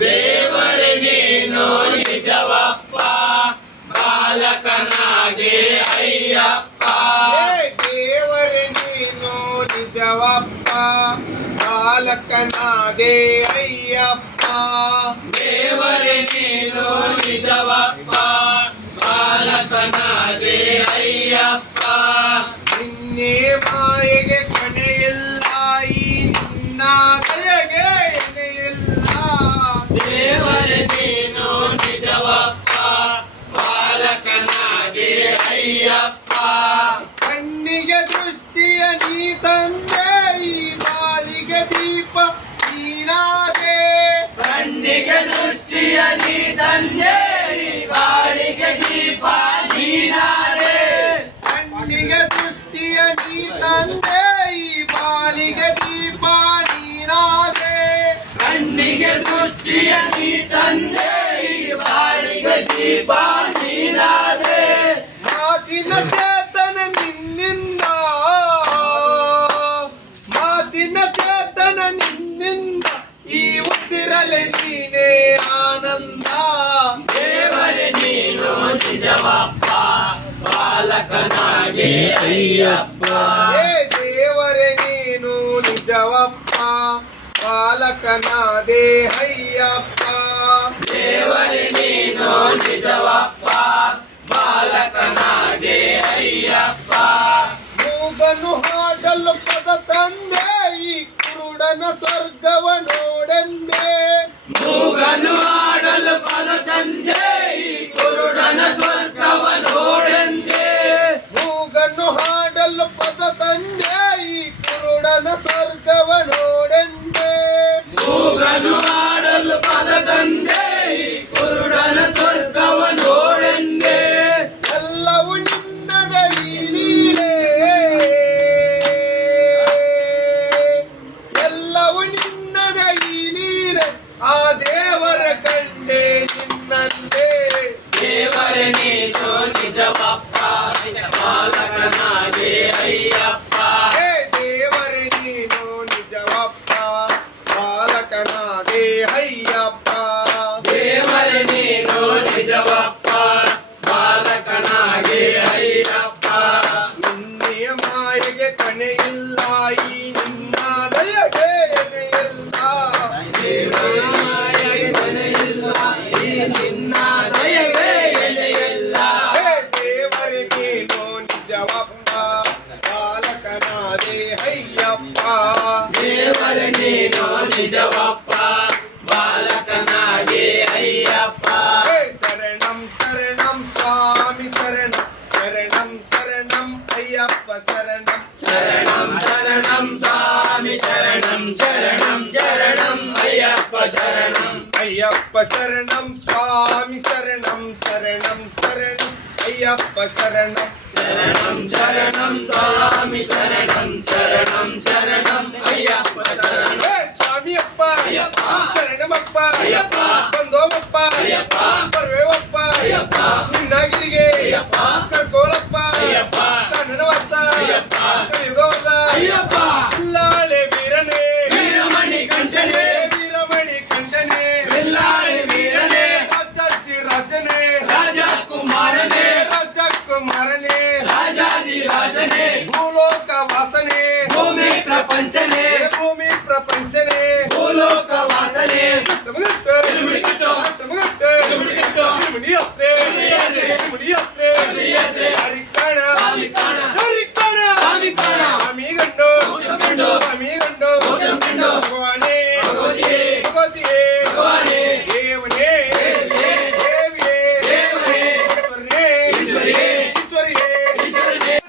ದೇವರೇ ನೀನು ನಿಜವಪ್ಪ ಬಾಲಕನಾಗಿ ಅಯ್ಯಪ್ಪ ದೇವರೇ ನೀನು ನಿಜವಪ್ಪ ಬಾಲಕನಾದೆ ಅಯ್ಯಪ್ಪ ದೇವರೇ ನೀನು ನಿಜವಪ್ಪ ಬಾಲಕನಾದೆ ಅಯ್ಯಪ್ಪ ನಿನ್ನೆ ಮಾಯೆಗೆ ಕೊನೆಯಿಲ್ಲ ಈ ನಿನ್ನ ದಯೆಗೆ ಎನೆಯಿಲ್ಲ ದೇವರೇ ನೀನು ನಿಜವಪ್ಪ ಬಾಲಕನಾಗಿ ಅಯ್ಯಪ್ಪ ಕಣ್ಣಿಗೆ ದೃಷ್ಟಿಯ ನೀ ತಂದೆ ಈ ಬಾಳಿಗೆ ದೀಪ ನೀನಾದೆ ಕಣ್ಣಿಗೆ ದೃಷ್ಟಿಯ ನೀ ತಂದೆ ಈ ಬಾಳಿಗೆ ದೀಪ ನೀನಾದೆ ಕಣ್ಣಿಗೆ ದೃಷ್ಟಿಯ ನೀ ತಂದೆ ಈ ಬಾಳಿಗೆ ದೀಪ ನೀನಾದೆ ಕಣ್ಣಿಗೆ ದೃಷ್ಟಿಯ ನೀ ತಂದೆ ಈ ಬಾಳಿಗೆ ದೀಪ ನೀನಾದೆ ಮಾತಿನ ಚೇತನ ನಿನ್ನಿಂದ ಮಾತಿನ ಚೇತನ ನಿನ್ನಿಂದ ಈ ಉಸಿರಲೆ ನೀನೇ ಆನಂದ ದೇವರೇ ನೀನು ನಿಜವಪ್ಪ ಬಾಲಕನಾಗಿ ಅಯ್ಯಪ್ಪ ಹೇ ದೇವರೇ ನೀನು ನಿಜವಪ್ಪ ಬಾಲಕನಾದೆ ಅಯ್ಯಪ್ಪ ದೇವರೇ ನೀನು ನಿಜವಪ್ಪ ಬಾಲಕನಾಗಿ ಅಯ್ಯಪ್ಪ ಮೂಗನು ಹಾಡಲು ಪದ ತಂದೆ ಈ ಕುರುಡನ ಸ್ವರ್ಗವ ನೋಡೆಂದೆ ಮೂಗನು ಆಡಲು ಪದ ತಂದೆ ಈ ಕುರುಡನ ಸ್ವರ್ಗವ ನೋಡೆಂದೆ ಮೂಗನ್ನು ಹಾಡಲು ಪದ ತಂದೆ ಈ ಕುರುಡನ ಸ್ವರ್ಗವ ನೋಡೆಂದೆ ಮೂಗನು ಆಡಲು ಪದ ತಂದೆ ಈ ಕುರುಡನ ಸ್ವರ್ಗವ ನೋಡೆಂದೆ ಎಲ್ಲವೂ ನಿನ್ನದೈ ನೀನೇ ಎಲ್ಲವೂ ನಿನ್ನದೈ ನೀನೇ ಆ ದೇವರ ಕಂಡೆ ನಿನ್ನಲ್ಲೇ ದೇವರೇ ನೀನು ನಿಜವಪ್ಪ ಬಾಲಕನಾಗಿ ಅಯ್ಯಪ್ಪ ಹೇ ದೇವರೇ ನೀನು ನಿಜವಪ್ಪ ಬಾಲಕನಾದೆ ಅಯ್ಯಪ್ಪ ದೇವರೇ ನೀನು ನಿಜವಪ್ಪ ಬಾಲಕನಾಗಿ ಅಯ್ಯಪ್ಪ ನಿನ್ನೆಯ ಮಾಯೆಗೆ ಕೊನೆಯಿಲ್ಲ ಈ ನಿನ್ನ ದಯೆಗೆ ಎನೆಯಿಲ್ಲ ದೇವರೇ ಮಾಯೆಗೆ ಕೊನೆಯಿಲ್ಲ, ಈ ನಿನ್ನ ದಯೆಗೆ ಎಡೆಯಿಲ್ಲ. ಹೇ ದೇವರೇ ನೀನು ನಿಜವಪ್ಪ ಬಾಲಕನಾದೆ ಅಯ್ಯಪ್ಪ ದೇವರೇ ನೀನು ನಿಜವಪ್ಪ ಬಾಲಕನಾಗಿ ಅಯ್ಯಪ್ಪ ಹೇ ಶರಣಂ ಶರಣಂ ಸ್ವಾಮಿ ಶರಣಂ ಶರಣಂ ಶರಣಂ ಅಯ್ಯಪ್ಪ ಶರಣಂ ಶರಣಂ ಶರಣಂ ಸ್ವಾಮಿ ಶರಣಂ ಶರಣಂ ಶರಣಂ ಅಯ್ಯಪ್ಪ ಶರಣಂ ಅಯ್ಯಪ್ಪ ಶರಣಂ ಸ್ವಾಮಿ ಶರಣಂ ಶರಣಂ ಶರಣಂ ಅಯ್ಯಪ್ಪ ಶರಣಂ ಶರಣಂ ಶರಣಂ ಸ್ವಾಮಿ ಶರಣಂ ಶರಣಂ ಶರಣಂ ಅಯ್ಯಪ್ಪ ಶರಣಂ ಹೇ ಸ್ವಾಮಿಯಪ್ಪ ಅಯ್ಯಪ್ಪ. ಶರಣಮಪ್ಪ ಅಯ್ಯಪ್ಪ. ಬಂದೋಮಪ್ಪ ಅಯ್ಯಪ್ಪ. ಬರುವೆವಪ್ಪ ಅಯ್ಯಪ್ಪ. ನಿನ್ನಾಗಿರಿಗೆ ಅಯ್ಯಪ್ಪ. ಕರ್ಕೋಳಪ್ಪ ಅಯ್ಯಪ್ಪ. ಕನ್ನಡವರ್ಸ ಅಯ್ಯಪ್ಪ. ಕಲಿಯುಗವರ್ಸ ಅಯ್ಯಪ್ಪ ಲಾಳೆ ವೀರನೇ ವೀರಮಣಿ ಕಂಠನೇ ವೀರಮಣಿ ಕಂಠನೇ ಬಿಲ್ಲಾಳಿ ವೀರನೇ ರಾಜಾಜಿ ರಾಜನೇ ರಾಜಕುಮಾರನೇ ರಾಜಕುಮಾರನೇ ರಾಜಾದಿ ರಾಜನೇ ಭೂಲೋಕ ವಾಸನೆ ಭೂಮಿ ಪ್ರಪಂಚನೇ